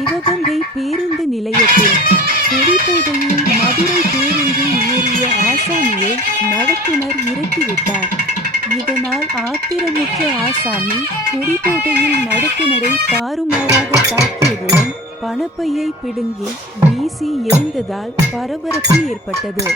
சிவகங்கை பேருந்து நிலையத்தில் குடிபோதையில் மதுரை பேருந்தில் ஏறிய ஆசாமியை நடத்துனர் இறக்கிவிட்டார். இதனால் ஆத்திரமுற்ற ஆசாமி குடிபோதையில் நடத்துனரை தாறுமாறாக தாக்கியதுடன் பணப்பையை பிடுங்கி வீசி எரிந்ததால் பரபரப்பு ஏற்பட்டது.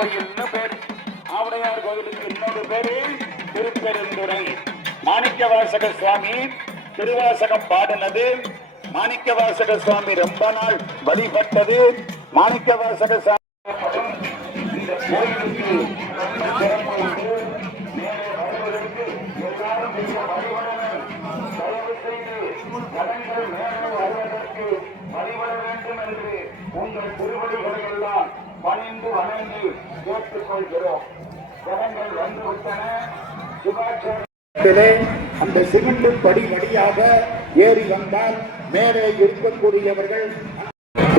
கோயில்னு பேர் ஆவுடையார் கோயிலுக்கு இன்னொரு பேரு திருப்பெருந்துறை. மாணிக்கவாசக சுவாமி திருவாசகம் பாடினது. மாணிக்க மாணிக்கவாசக சுவாமி ரொம்ப நாள் வழிபட்டது. மாணிக்கவாசக சுவாமி இந்த கோயிலுக்கு உங்கள் பணிந்து வணங்கி கேட்டுக்கொள்கிறோம். ஜனங்கள் வந்துவிட்டன. அந்த சிமெண்ட் படி வழியாக ஏறி வந்தால் மேலே இருக்கக்கூடியவர்கள்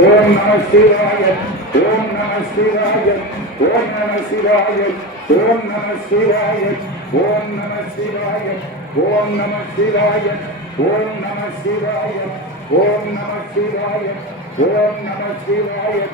ஓம் நம சிவாயன் ஓம் நம சிவாயன் ஓம் நம சிவாயன் ஓம் நம சிவாயன் ஓம் நம சிவாயன் ஓம் நம சிவாயன் ஓம் நம சிவாயன் ஓம் நம சிவாயன் ஓம் நம சிவாயன்